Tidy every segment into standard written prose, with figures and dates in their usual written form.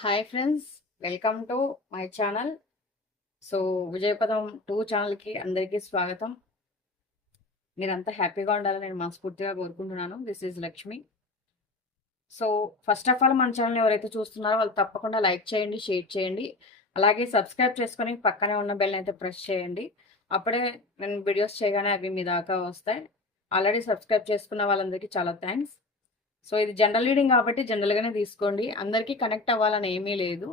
Hi friends, welcome to my channel. So Vijayapadam 2 ఛానల్కి అందరికీ స్వాగతం. మీరంతా హ్యాపీగా ఉండాలని నేను మనస్ఫూర్తిగా కోరుకుంటున్నాను. This is Lakshmi. So first of all మన ఛానల్ ఎవరైతే చూస్తున్నారో వాళ్ళు తప్పకుండా లైక్ చేయండి, షేర్ చేయండి. అలాగే సబ్స్క్రైబ్ చేసుకొని పక్కనే ఉన్న బెల్ అయితే ప్రెస్ చేయండి. అప్పుడే నేను వీడియోస్ చేయగానే అవి మీ దాకా వస్తాయి. ఆల్రెడీ సబ్స్క్రైబ్ చేసుకున్న వాళ్ళందరికీ చాలా థ్యాంక్స్. సో ఇది జనరల్ రీడింగ్ కాబట్టి జనరల్గానే తీసుకోండి. అందరికీ కనెక్ట్ అవ్వాలని ఏమీ లేదు.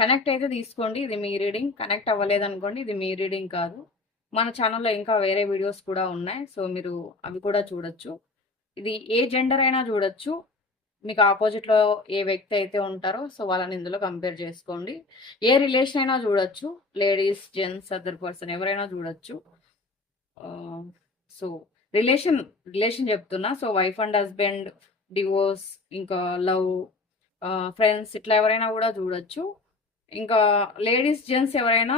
కనెక్ట్ అయితే తీసుకోండి, ఇది మీ రీడింగ్. కనెక్ట్ అవ్వలేదనుకోండి, ఇది మీ రీడింగ్ కాదు. మన ఛానల్లో ఇంకా వేరే వీడియోస్ కూడా ఉన్నాయి, సో మీరు అవి కూడా చూడొచ్చు. ఇది ఏ జెండర్ అయినా చూడొచ్చు. మీకు ఆపోజిట్లో ఏ వ్యక్తి అయితే ఉంటారో సో వాళ్ళని ఇందులో కంపేర్ చేసుకోండి. ఏ రిలేషన్ అయినా చూడొచ్చు, లేడీస్, జెంట్స్, అదర్ పర్సన్ ఎవరైనా చూడొచ్చు. సో రిలేషన్ రిలేషన్ చెప్తున్నా. So wife and husband, divorce, ఇంకా లవ్, ఫ్రెండ్స్, ఇట్లా ఎవరైనా కూడా చూడొచ్చు. ఇంకా లేడీస్, జెంట్స్ ఎవరైనా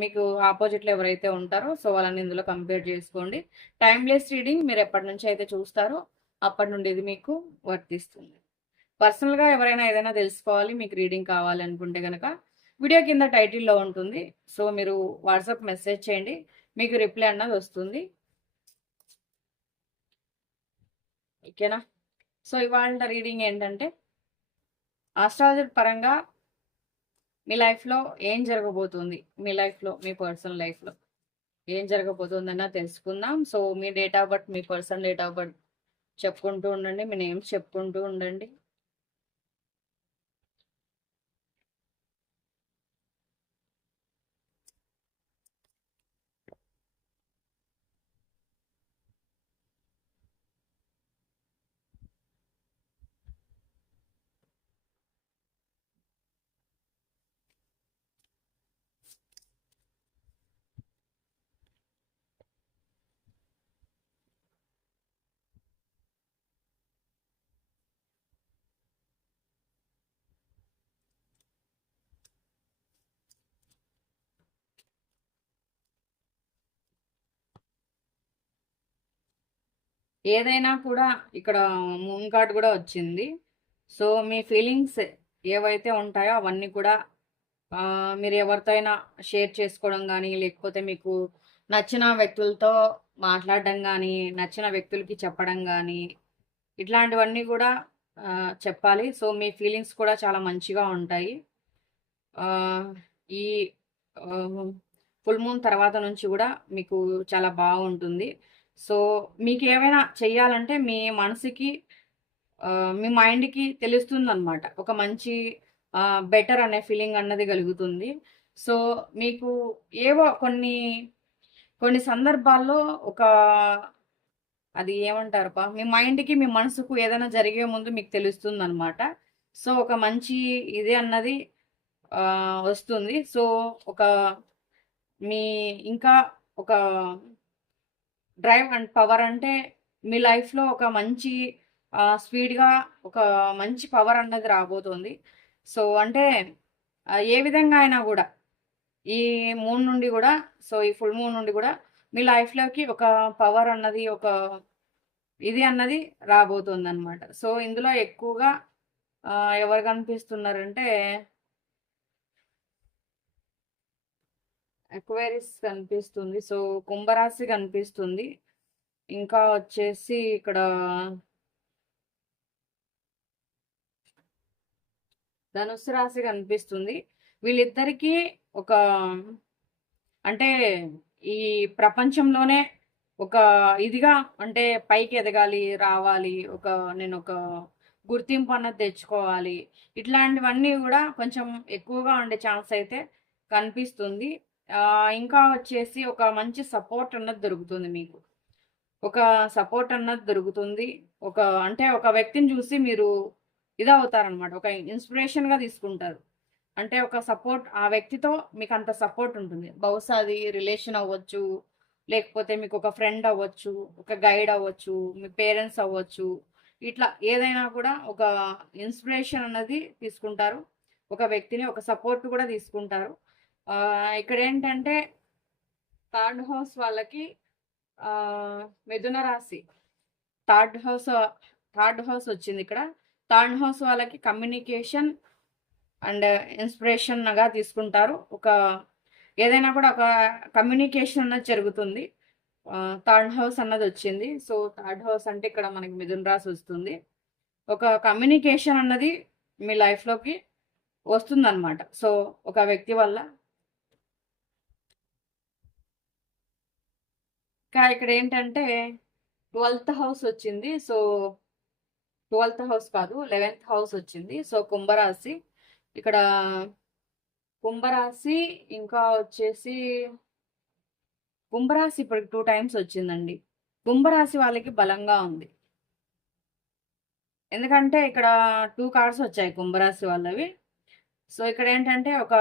మీకు ఆపోజిట్లో ఎవరైతే ఉంటారో సో వాళ్ళని ఇందులో కంపేర్ చేసుకోండి. టైమ్లెస్ రీడింగ్ మీరు ఎప్పటి నుంచి అయితే చూస్తారో అప్పటి నుండి ఇది మీకు వర్తిస్తుంది. పర్సనల్గా ఎవరైనా ఏదైనా తెలుసుకోవాలి, మీకు రీడింగ్ కావాలి అనుకుంటే కనుక వీడియో కింద టైటిల్లో ఉంటుంది. సో మీరు వాట్సాప్ మెసేజ్ చేయండి, మీకు రిప్లై అన్నది వస్తుంది. ఓకేనా? సో ఇవాళ రీడింగ్ ఏంటంటే ఆస్ట్రాలజీ పరంగా మీ లైఫ్లో ఏం జరగబోతుంది, మీ లైఫ్లో, మీ పర్సనల్ లైఫ్లో ఏం జరగబోతుందన్న తెలుసుకుందాం. So me date of birth, me personal date of birth చెప్పుకుంటూ ఉండండి, మీ నేమ్స్ చెప్పుకుంటూ ఉండండి. ఏదైనా కూడా ఇక్కడ మూన్ కార్డ్ కూడా వచ్చింది. సో మీ ఫీలింగ్స్ ఏవైతే ఉంటాయో అవన్నీ కూడా మీరు ఎవరితో అయినా షేర్ చేసుకోవడం కానీ, లేకపోతే మీకు నచ్చిన వ్యక్తులతో మాట్లాడడం కానీ, నచ్చిన వ్యక్తులకి చెప్పడం కానీ, ఇట్లాంటివన్నీ కూడా చెప్పాలి. సో మీ ఫీలింగ్స్ కూడా చాలా మంచిగా ఉంటాయి. ఈ ఫుల్ మూన్ తర్వాత నుంచి కూడా మీకు చాలా బాగుంటుంది. సో మీకు ఏమైనా చెయ్యాలంటే మీ మనసుకి, మీ మైండ్కి తెలుస్తుంది అనమాట. ఒక మంచి బెటర్ అనే ఫీలింగ్ అన్నది కలుగుతుంది. సో మీకు ఏవో కొన్ని కొన్ని సందర్భాల్లో ఒక అది ఏమంటారు మీ మైండ్కి, మీ మనసుకు ఏదైనా జరిగే ముందు మీకు తెలుస్తుంది అనమాట. సో ఒక మంచి ఇది అన్నది వస్తుంది. సో ఒక మీ ఇంకా ఒక డ్రైవ్ అండ్ పవర్ అంటే మీ లైఫ్లో ఒక మంచి స్పీడ్గా ఒక మంచి పవర్ అన్నది రాబోతుంది. సో అంటే ఏ విధంగా అయినా కూడా ఈ మూన్ నుండి కూడా, సో ఈ ఫుల్ మూన్ నుండి కూడా మీ లైఫ్లోకి ఒక పవర్ అన్నది, ఒక ఇది అన్నది రాబోతుంది అనమాట. సో ఇందులో ఎక్కువగా ఎవరు కనిపిస్తున్నారంటే అక్వేరిస్ కనిపిస్తుంది. సో కుంభరాశి కనిపిస్తుంది. ఇంకా వచ్చేసి ఇక్కడ ధనుస్సు రాశి కనిపిస్తుంది. వీళ్ళిద్దరికీ ఒక అంటే ఈ ప్రపంచంలోనే ఒక ఇదిగా అంటే పైకి ఎదగాలి, రావాలి, నేను ఒక గుర్తింపు అన్నది తెచ్చుకోవాలి, ఇట్లాంటివన్నీ కూడా కొంచెం ఎక్కువగా ఉండే ఛాన్స్ అయితే కనిపిస్తుంది. ఇంకా వచ్చేసి ఒక మంచి సపోర్ట్ అన్నది దొరుకుతుంది మీకు. ఒక సపోర్ట్ అన్నది దొరుకుతుంది. ఒక అంటే ఒక వ్యక్తిని చూసి మీరు ఇదవుతారనమాట. ఒక ఇన్స్పిరేషన్‌గా తీసుకుంటారు. అంటే ఒక సపోర్ట్, ఆ వ్యక్తితో మీకు అంత సపోర్ట్ ఉంటుంది. బహుశా అది రిలేషన్ అవ్వచ్చు, లేకపోతే మీకు ఒక ఫ్రెండ్ అవ్వచ్చు, ఒక గైడ్ అవ్వచ్చు, మీ పేరెంట్స్ అవ్వచ్చు. ఇట్లా ఏదైనా కూడా ఒక ఇన్స్పిరేషన్ అన్నది తీసుకుంటారు. ఒక వ్యక్తిని ఒక సపోర్ట్ కూడా తీసుకుంటారు. ఇక్కడేంటంటే థర్డ్ హౌస్ వాళ్ళకి మిథున రాశి థర్డ్ హౌస్ థర్డ్ హౌస్ వచ్చింది ఇక్కడ. థర్డ్ హౌస్ వాళ్ళకి కమ్యూనికేషన్, అండ్ ఇన్స్పిరేషన్గా తీసుకుంటారు. ఏదైనా కూడా ఒక కమ్యూనికేషన్ అన్నది జరుగుతుంది. థర్డ్ హౌస్ అన్నది వచ్చింది. సో థర్డ్ హౌస్ అంటే ఇక్కడ మనకి మిథున రాశి వస్తుంది. ఒక కమ్యూనికేషన్ అన్నది మీ లైఫ్లోకి వస్తుందన్నమాట. సో ఒక వ్యక్తి వల్ల. ఇంకా ఇక్కడ ఏంటంటే 12th హౌస్ వచ్చింది. సో 12th హౌస్ కాదు, 11th హౌస్ వచ్చింది. సో కుంభరాశి. ఇక్కడ కుంభరాశి ఇంకా వచ్చేసి కుంభరాశి ఇప్పటికి 2 టైమ్స్ వచ్చిందండి. కుంభరాశి వాళ్ళకి బలంగా ఉంది. ఎందుకంటే ఇక్కడ 2 కార్డ్స్ వచ్చాయి కుంభరాశి వాళ్ళవి. సో ఇక్కడ ఏంటంటే ఒక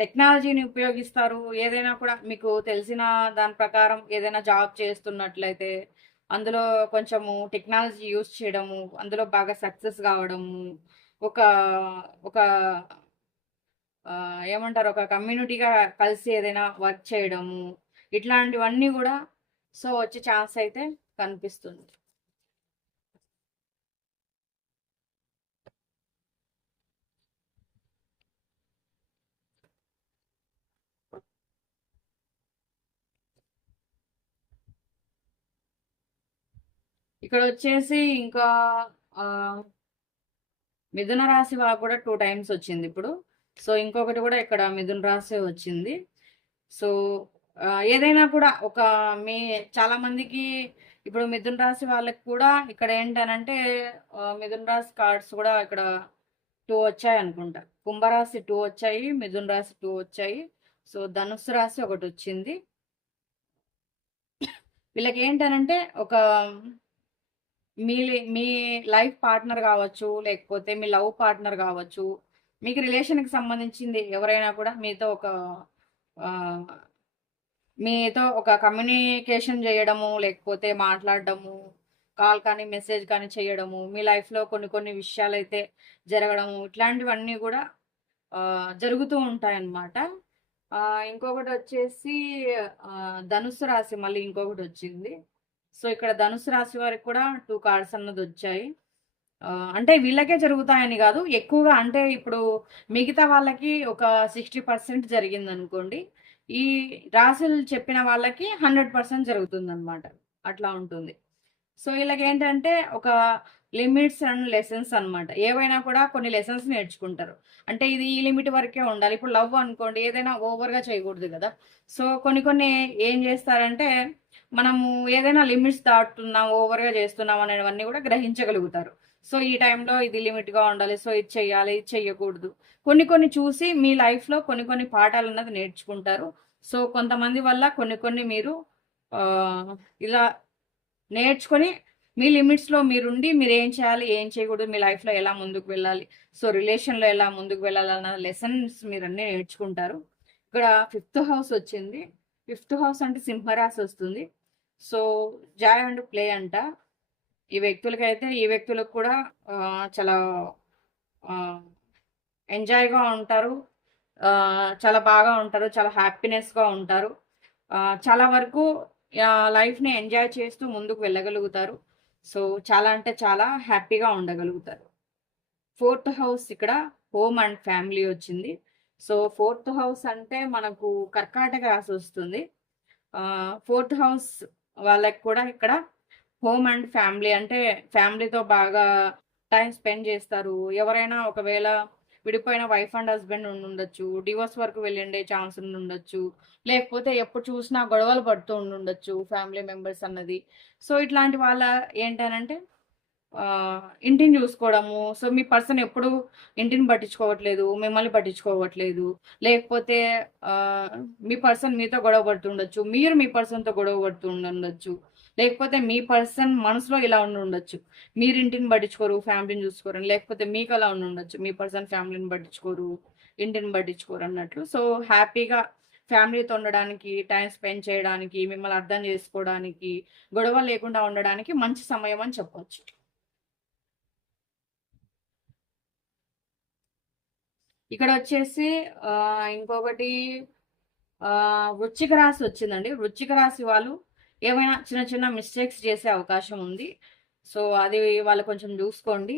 టెక్నాలజీని ఉపయోగిస్తారు. ఏదైనా కూడా మీకు తెలిసిన దాని ప్రకారం ఏదైనా జాబ్ చేస్తున్నట్లయితే అందులో కొంచెము టెక్నాలజీ యూజ్ చేయడము, అందులో బాగా సక్సెస్ కావడము, ఒక ఒక ఏమంటారు, ఒక కమ్యూనిటీగా కలిసి ఏదైనా వర్క్ చేయడము, ఇట్లాంటివన్నీ కూడా సో వచ్చే ఛాన్స్ అయితే కనిపిస్తుంది. ఇక్కడ వచ్చేసి ఇంకా మిథున రాశి వాళ్ళకు కూడా 2 టైమ్స్ వచ్చింది ఇప్పుడు. సో ఇంకొకటి కూడా ఇక్కడ మిథున రాశి వచ్చింది. సో ఏదైనా కూడా చాలా మందికి ఇప్పుడు మిథున రాశి వాళ్ళకి కూడా ఇక్కడ ఏంటనంటే మిథున రాశి కార్డ్స్ కూడా ఇక్కడ 2 వచ్చాయి అనుకుంటా. కుంభరాశి 2 వచ్చాయి, మిథున రాశి 2 వచ్చాయి. సో ధనుస్సు రాశి ఒకటి వచ్చింది. వీళ్ళకి ఏంటనంటే మీ లైఫ్ పార్ట్నర్ కావచ్చు, లేకపోతే మీ లవ్ పార్ట్నర్ కావచ్చు, మీకు రిలేషన్కి సంబంధించింది ఎవరైనా కూడా మీతో ఒక కమ్యూనికేషన్ చేయడము, లేకపోతే మాట్లాడడము, కాల్ కానీ మెసేజ్ కానీ చేయడము, మీ లైఫ్లో కొన్ని విషయాలు అయితే జరగడము, ఇట్లాంటివన్నీ కూడా జరుగుతూ ఉంటాయన్నమాట. ఇంకొకటి వచ్చేసి ధనుస్సు రాశి మళ్ళీ ఇంకొకటి వచ్చింది. సో ఇక్కడ ధనుసు రాశి వారికి కూడా 2 కార్డ్స్ అన్నది వచ్చాయి. అంటే వీళ్ళకే జరుగుతాయని కాదు, ఎక్కువగా అంటే ఇప్పుడు మిగతా వాళ్ళకి ఒక 60% జరిగింది అనుకోండి, ఈ రాశులు చెప్పిన వాళ్ళకి 100% జరుగుతుంది అనమాట. అట్లా ఉంటుంది. సో వీళ్ళకి ఏంటంటే ఒక లిమిట్స్ అండ్ లెసన్స్ అనమాట. ఏవైనా కూడా కొన్ని లెసన్స్ నేర్చుకుంటారు. అంటే ఇది ఈ లిమిట్ వరకే ఉండాలి. ఇప్పుడు లవ్ అనుకోండి, ఏదైనా ఓవర్గా చేయకూడదు కదా. సో కొన్ని ఏం చేస్తారంటే మనము ఏదైనా లిమిట్స్ దాటుతున్నాం, ఓవర్గా చేస్తున్నాం అనేవన్నీ కూడా గ్రహించగలుగుతారు. సో ఈ టైంలో ఇది లిమిట్గా ఉండాలి, సో ఇది చెయ్యాలి, ఇది చెయ్యకూడదు. కొన్ని చూసి మీ లైఫ్లో కొన్ని పాఠాలు అన్నది నేర్చుకుంటారు. సో కొంతమంది వల్ల కొన్ని మీరు ఇలా నేర్చుకొని మీ లిమిట్స్లో మీరుండి మీరు ఏం చేయాలి, ఏం చేయకూడదు, మీ లైఫ్లో ఎలా ముందుకు వెళ్ళాలి, సో రిలేషన్లో ఎలా ముందుకు వెళ్ళాలన్న లెసన్స్ మీరు అన్నీ నేర్చుకుంటారు. ఇక్కడ 5th హౌస్ వచ్చింది. 5th హౌస్ అంటే సింహరాశి వస్తుంది. సో జాయ్ అండ్ ప్లే అంట. ఈ వ్యక్తులకు కూడా చాలా ఎంజాయ్గా ఉంటారు, చాలా బాగా ఉంటారు, చాలా హ్యాపీనెస్గా ఉంటారు, చాలా వరకు లైఫ్ని ఎంజాయ్ చేస్తూ ముందుకు వెళ్ళగలుగుతారు. సో చాలా అంటే చాలా హ్యాపీగా ఉండగలుగుతారు. 4th హౌస్ ఇక్కడ హోమ్ అండ్ ఫ్యామిలీ వచ్చింది. సో 4th హౌస్ అంటే మనకు కర్కాటక రాశి వస్తుంది. 4th హౌస్ వాళ్ళకి కూడా ఇక్కడ హోమ్ అండ్ ఫ్యామిలీ అంటే ఫ్యామిలీతో బాగా టైం స్పెండ్ చేస్తారు. ఎవరైనా ఒకవేళ విడిపోయిన వైఫ్ అండ్ హస్బెండ్ ఉండొచ్చు, డివోర్స్ వరకు వెళ్ళిండే ఛాన్స్ ఉండొచ్చు, లేకపోతే ఎప్పుడు చూసినా గొడవలు పడుతూ ఉండొచ్చు ఫ్యామిలీ మెంబర్స్ అన్నది. సో ఇట్లాంటి వాళ్ళ ఏంటనంటే ఇంటిని చూసుకోవడము. సో మీ పర్సన్ ఎప్పుడు ఇంటిని పట్టించుకోవట్లేదు, మిమ్మల్ని పట్టించుకోవట్లేదు, లేకపోతే మీ పర్సన్ మీతో గొడవ పడుతుండొచ్చు, మీరు మీ పర్సన్తో గొడవ పడుతుండొచ్చు, లేకపోతే మీ పర్సన్ మనసులో ఇలా ఉండొచ్చు, మీరు ఇంటిని పట్టించుకోరు, ఫ్యామిలీని చూసుకోరు, లేకపోతే మీకు అలా ఉండొచ్చు, మీ పర్సన్ ఫ్యామిలీని పట్టించుకోరు, ఇంటిని పట్టించుకోరు అన్నట్లు. సో హ్యాపీగా ఫ్యామిలీతో ఉండడానికి, టైం స్పెండ్ చేయడానికి, మిమ్మల్ని అర్థం చేసుకోవడానికి, గొడవ లేకుండా ఉండడానికి మంచి సమయం అని చెప్పవచ్చు. ఇక్కడ వచ్చేసి ఇంకొకటి వృశ్చిక రాశి వచ్చిందండి. వృశ్చిక రాశి వాళ్ళు ఏమైనా చిన్న మిస్టేక్స్ చేసే అవకాశం ఉంది. సో అది వాళ్ళు కొంచెం చూసుకోండి.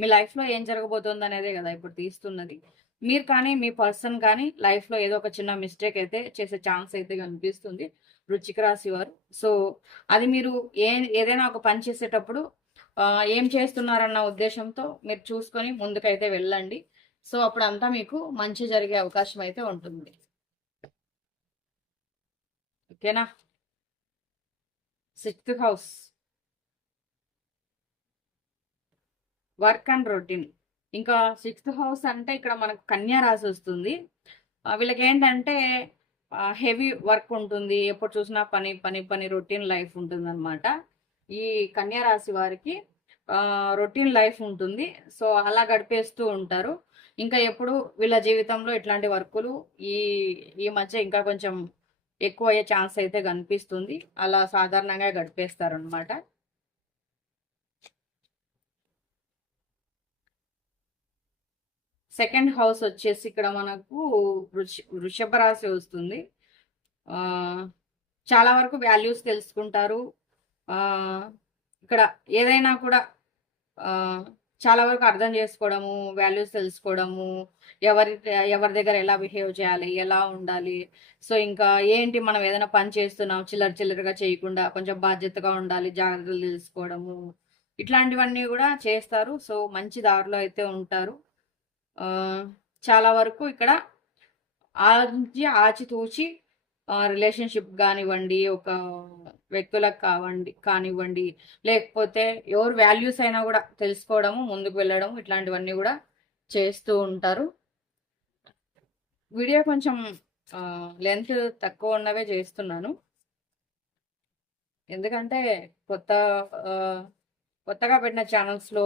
మీ లైఫ్‌లో ఏం జరగబోతుంది అనేదే గదా ఇప్పుడు తీస్తున్నది. మీరు కానీ, మీ పర్సన్ కానీ లైఫ్‌లో ఏదో ఒక చిన్న మిస్టేక్ అయితే చేసే ఛాన్స్ అయితే కనిపిస్తుంది వృశ్చిక రాశి వారు. సో, అది మీరు ఏదైనా ఒక పని చేసేటప్పుడు ఏం చేస్తున్నారన్న ఉద్దేశంతో మీరు చూసుకొని ముందుకైతే వెళ్ళండి. సో, అప్పుడంతా మీకు మంచి జరిగే అవకాశం అయితే ఉంటుంది. ఓకేనా? 6th house work and routine. ఇంకా 6th హౌస్ అంటే ఇక్కడ మనకు కన్యా రాశి వస్తుంది. వీళ్ళకేంటంటే హెవీ వర్క్ ఉంటుంది. ఎప్పుడు చూసినా పని, పని, పని రొటీన్ లైఫ్ ఉంటుందనమాట. ఈ కన్యా రాశి వారికి రొటీన్ లైఫ్ ఉంటుంది. సో, అలా గడిపేస్తూ ఉంటారు. ఇంకా ఎప్పుడు వీళ్ళ జీవితంలో ఇట్లాంటి వర్కులు ఈ ఈ మధ్య ఇంకా కొంచెం ఎక్కువయ్యే ఛాన్స్ అయితే కనిపిస్తుంది. అలా సాధారణంగా గడిపేస్తారనమాట. సెకండ్ హౌస్ వచ్చేసి ఇక్కడ మనకు వృషభ రాశి వస్తుంది. చాలా వరకు వాల్యూస్ తెలుసుకుంటారు. ఇక్కడ ఏదైనా కూడా చాలా వరకు అర్థం చేసుకోవడము, వాల్యూస్ తెలుసుకోవడము, ఎవరి దగ్గర ఎలా బిహేవ్ చేయాలి, ఎలా ఉండాలి. సో, ఇంకా ఏంటి మనం ఏదైనా పని చేస్తున్నాం చిల్లర చిల్లరగా చేయకుండా కొంచెం బాధ్యతగా ఉండాలి, జాగ్రత్తలు తెలుసుకోవడము, ఇట్లాంటివన్నీ కూడా చేస్తారు. సో, మంచి దారిలో అయితే ఉంటారు. చాలా వరకు ఇక్కడ ఆచితూచి రిలేషన్షిప్ కానివ్వండి, ఒక వ్యక్తులకు కానివ్వండి, లేకపోతే ఎవరు వాల్యూస్ అయినా కూడా తెలుసుకోవడము, ముందుకు వెళ్ళడం, ఇట్లాంటివన్నీ కూడా చేస్తూ ఉంటారు. వీడియో కొంచెం లెంత్ తక్కువ ఉన్నవే చేస్తున్నాను. ఎందుకంటే కొత్తగా పెట్టిన ఛానల్స్లో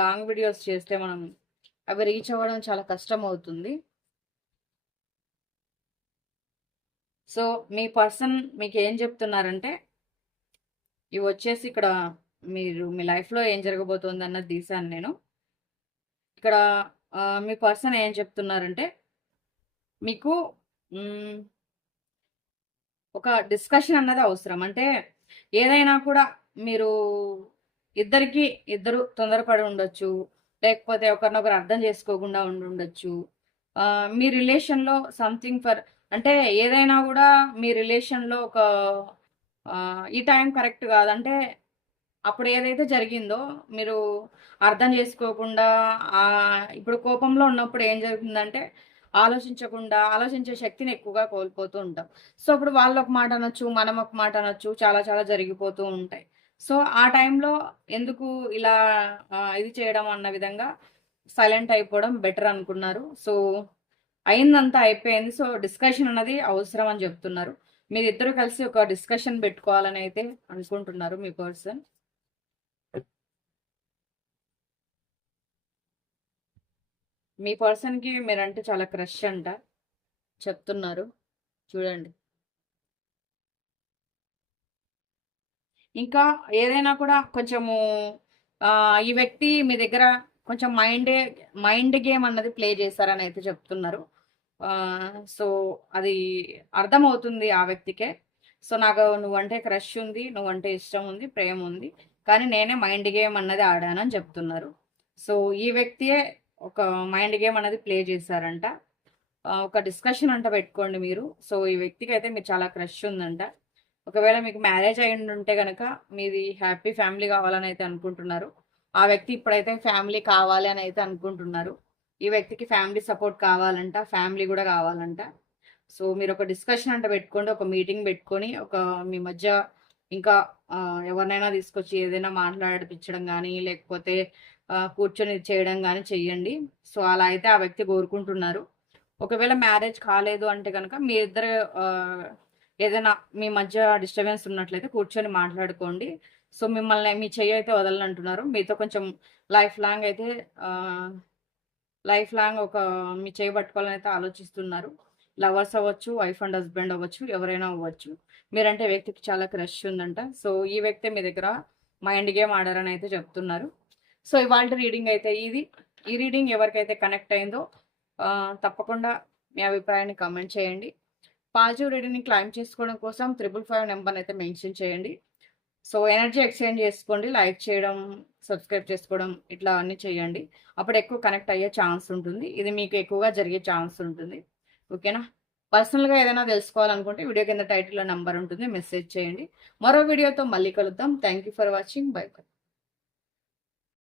లాంగ్ వీడియోస్ చేస్తే మనం అవి రీచ్ అవ్వడం చాలా కష్టం అవుతుంది. సో, మీ పర్సన్ మీకు ఏం చెప్తున్నారంటే, ఇవి వచ్చేసి ఇక్కడ మీరు మీ లైఫ్‌లో ఏం జరగబోతోంది అన్నది తీశాను నేను. ఇక్కడ మీ పర్సన్ ఏం చెప్తున్నారంటే, మీకు ఒక డిస్కషన్ అన్నది అవసరం. అంటే ఏదైనా కూడా మీరు ఇద్దరు తొందరపడి ఉండొచ్చు. లేకపోతే ఒకరినొకరు అర్థం చేసుకోకుండా ఉండొచ్చు. మీ రిలేషన్‌లో సంథింగ్ అంటే ఏదైనా కూడా మీ రిలేషన్‌లో ఒక ఈ టైం కరెక్ట్ కాదు. అంటే అప్పుడు ఏదైతే జరిగిందో మీరు అర్థం చేసుకోకుండా ఇప్పుడు కోపంలో ఉన్నప్పుడు ఏం జరుగుతుందంటే ఆలోచించే శక్తిని ఎక్కువగా కోల్పోతూ ఉంటాం. సో, అప్పుడు వాళ్ళు ఒక మాట అనొచ్చు, మనం ఒక మాట అనొచ్చు. చాలా చాలా జరిగిపోతూ ఉంటాయి. సో, ఆ టైంలో ఎందుకు ఇలా ఇది చేయడం అన్న విధంగా సైలెంట్ అయిపోవడం బెటర్ అనుకున్నారు. సో, అయిందంతా అయిపోయింది. సో, డిస్కషన్ అన్నది అవసరం అని చెప్తున్నారు. మీరిద్దరూ కలిసి ఒక డిస్కషన్ పెట్టుకోవాలని అయితే అనుకుంటున్నారు మీ పర్సన్. మీ పర్సన్‌కి మీరంటే చాలా క్రష్ అంట చెప్తున్నారు. చూడండి. ఇంకా ఏదైనా కూడా కొంచెము ఈ వ్యక్తి మీ దగ్గర కొంచెం మైండ్ గేమ్ అన్నది ప్లే చేశారని అయితే చెప్తున్నారు. సో, అది అర్థమవుతుంది ఆ వ్యక్తికే. సో, నాకు నువ్వంటే క్రష్ ఉంది, నువ్వంటే ఇష్టం ఉంది, ప్రేమ ఉంది. కానీ నేనే మైండ్ గేమ్ అన్నది ఆడానని చెప్తున్నారు. సో, ఈ వ్యక్తియే ఒక మైండ్ గేమ్ అనేది ప్లే చేశారంట. ఒక డిస్కషన్ అంట పెట్టుకోండి మీరు. సో, ఈ వ్యక్తికి అయితే మీరు చాలా క్రష్ ఉందంట. ఒకవేళ మీకు మ్యారేజ్ అయ్యుండుంటే గనక మీది హ్యాపీ ఫ్యామిలీ కావాలని అయితే అనుకుంటున్నారు. ఆ వ్యక్తి ఇప్పుడైతే ఫ్యామిలీ కావాలి అని అయితే అనుకుంటున్నారు. ఈ వ్యక్తికి ఫ్యామిలీ సపోర్ట్ కావాలంట. ఫ్యామిలీ కూడా కావాలంట. సో, మీరు ఒక డిస్కషన్ అంట పెట్టుకోండి. ఒక మీటింగ్ పెట్టుకొని మీ మధ్య ఇంకా ఎవరినైనా తీసుకొచ్చి ఏదైనా మాట్లాడిపించడం కానీ, లేకపోతే కూర్చొని చేయడం కానీ చెయ్యండి. సో, అలా అయితే ఆ వ్యక్తి కోరుకుంటున్నారు. ఒకవేళ మ్యారేజ్ కాలేదు అంటే గనక మీ ఇద్దరు ఏదైనా మీ మధ్య డిస్టర్బెన్స్ ఉన్నట్లయితే కూర్చొని మాట్లాడుకోండి. సో, మీ చెయ్యి అయితే వదలనంటున్నారు. మీతో కొంచెం లైఫ్ లాంగ్ అయితే మీ చెయ్యి పట్టుకోవాలని అయితే ఆలోచిస్తున్నారు. లవర్స్ అవ్వచ్చు, వైఫ్ అండ్ హస్బెండ్ అవ్వచ్చు, ఎవరైనా అవ్వచ్చు. మీరంటే వ్యక్తికి చాలా క్రష్ ఉందంట. సో, ఈ వ్యక్తి మీ దగ్గర మైండ్ గేమ్ ఆడారని అయితే చెప్తున్నారు. సో, ఇవాల్టి రీడింగ్ అయితే ఇది. ఈ రీడింగ్ ఎవరికైతే కనెక్ట్ అయిందో తప్పకుండా మీ అభిప్రాయాన్ని కామెంట్ చేయండి. పాజిటివ్ రీడింగ్‌ని క్లైమ్ చేసుకోవడం కోసం 555 నెంబర్‌ని అయితే మెన్షన్ చేయండి. సో ఎనర్జీ ఎక్స్చేంజ్ చేసుకోండి. లైక్ చేయడం, సబ్స్క్రైబ్ చేసుకోవడం ఇట్లా అన్నీ చేయండి. అప్పుడు ఎక్కువ కనెక్ట్ అయ్యే ఛాన్స్ ఉంటుంది. ఇది మీకు ఎక్కువగా జరిగే ఛాన్స్ ఉంటుంది. ఓకేనా? పర్సనల్‌గా ఏదైనా తెలుసుకోవాలనుకుంటే వీడియో కింద టైటిల్‌లో నంబర్ ఉంటుంది. మెసేజ్ చేయండి. మరో వీడియోతో మళ్ళీ కలుద్దాం. Thank you for watching. By by.